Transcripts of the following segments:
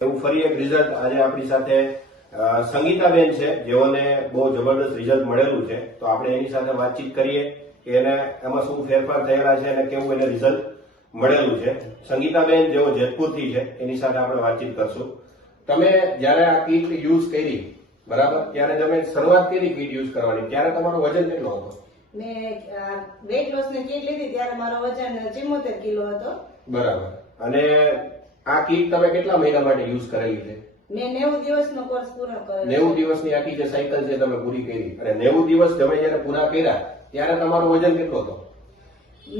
એવું ફરી એક રિઝલ્ટ આજે આપણી સાથે સંગીતાબેન છે, જેઓને બહુ જબરદસ્ત રિઝલ્ટ મળેલું છે. તો આપણે એની સાથે વાતચીત કરીએ કે એને એમાં શું ફેરફાર થયેલા છે અને કેવું એને રિઝલ્ટ મળેલું છે. સંગીતાબેન જેઓ જેતપુરથી છે, એની સાથે આપણે વાતચીત કરશું. તમે જયારે આ કીટ યુઝ કરી, બરાબર, ત્યારે તમે શરૂઆત કરી કીટ યુઝ કરવાની, ત્યારે તમારું વજન કેટલો હતો? મેં વેઇટ લોસ ની કીટ લીધી ત્યારે મારો વજન 74 કિલો હતો. બરાબર. અને આ કીટ તમે કેટલા મહિના માટે યુઝ કરેલી છે? મેં 90 દિવસનો કોર્સ પૂરો કર્યો. 90 દિવસની આખી જે સાયકલ છે તમે પૂરી કરી, અને 90 દિવસ તમે જયારે પૂરા કર્યા ત્યારે તમારું વજન કેટલો હતો?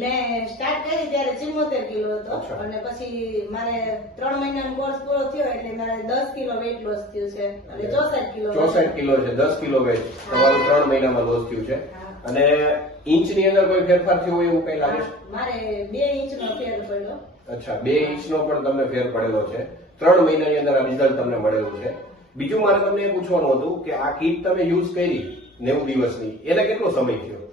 મેં સ્ટાર્ટ કરી ત્યારે 74 કિલો હતો. અને પછી મારે 3 મહિનાનો કોર્સ પૂરો થયો એટલે મારે 10 કિલો વેઇટ લોસ થયું છે અને 64 કિલો 64 કિલો છે, 10 કિલો વેટ તમારું 3 મહિનામાં લોસ થયું છે. અને ઇંચની અંદર કોઈ ફેરફાર થયો હોય એવું કઈ લાગે છે? મારે 2 ઇંચનો ફેર પડ્યો. અચ્છા, 2 ઇંચનો પણ તમને ફેર પડેલો છે. 3 મહિનાની અંદર આ રિઝલ્ટ તમને મળેલું છે. બીજું મારે તમને એ પૂછવાનું હતું કે આ કીટ તમે યુઝ કરી 90 દિવસની, એને કેટલો સમય થયો?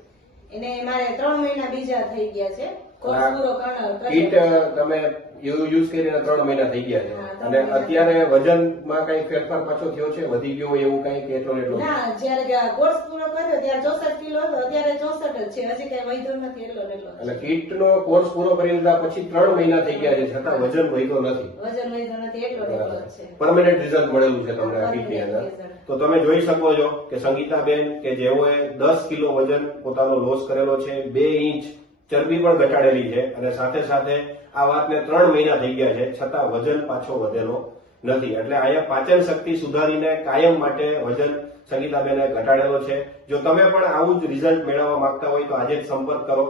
એને મારે 3 મહિના બીજા થઈ ગયા છે. કોર્સ પૂરો કરવાનો. કીટ તમે યુઝ કરીને 3 મહિના થઈ ગયા છે. અને અત્યારે વજનમાં કઈ ફેરફાર પાછો થયો છે? વધી ગયો હોય એવું કઈ કે એટલો ને એટલો? ના, જ્યારે કોર્સ પૂરો કર્યો ત્યારે 64 કિલો હતો, અત્યારે 64 જ છે. હજી કઈ વધ્યો નથી એટલો ને એટલો. એટલે કીટનો કોર્સ પૂરો કરી લીધા પછી 3 મહિના થઈ ગયા છે, છતાં વજન વધ્યો નથી. વજન વધ્યો નથી એટલો ને એટલો જ છે. પરમેનન્ટ રિઝલ્ટ મળેલું છે તમને આ કીટની અંદર. તો તમે જોઈ શકો છો કે સંગીતાબેન કે જેઓએ 10 કિલો વજન પોતાનો લોસ કરેલો છે, 2 ઇંચ ચરબી પણ ઘટાડેલી છે, અને સાથે સાથે આ વાતને 3 મહિના થઈ ગયા છે, છતાં વજન પાછો વધેલો નથી. એટલે અહીંયા પાચન શક્તિ સુધારીને કાયમ માટે વજન સંગીતાબેને ઘટાડેલો છે. જો તમે પણ આવું જ રિઝલ્ટ મેળવવા માંગતા હોય તો આજે જ સંપર્ક કરો.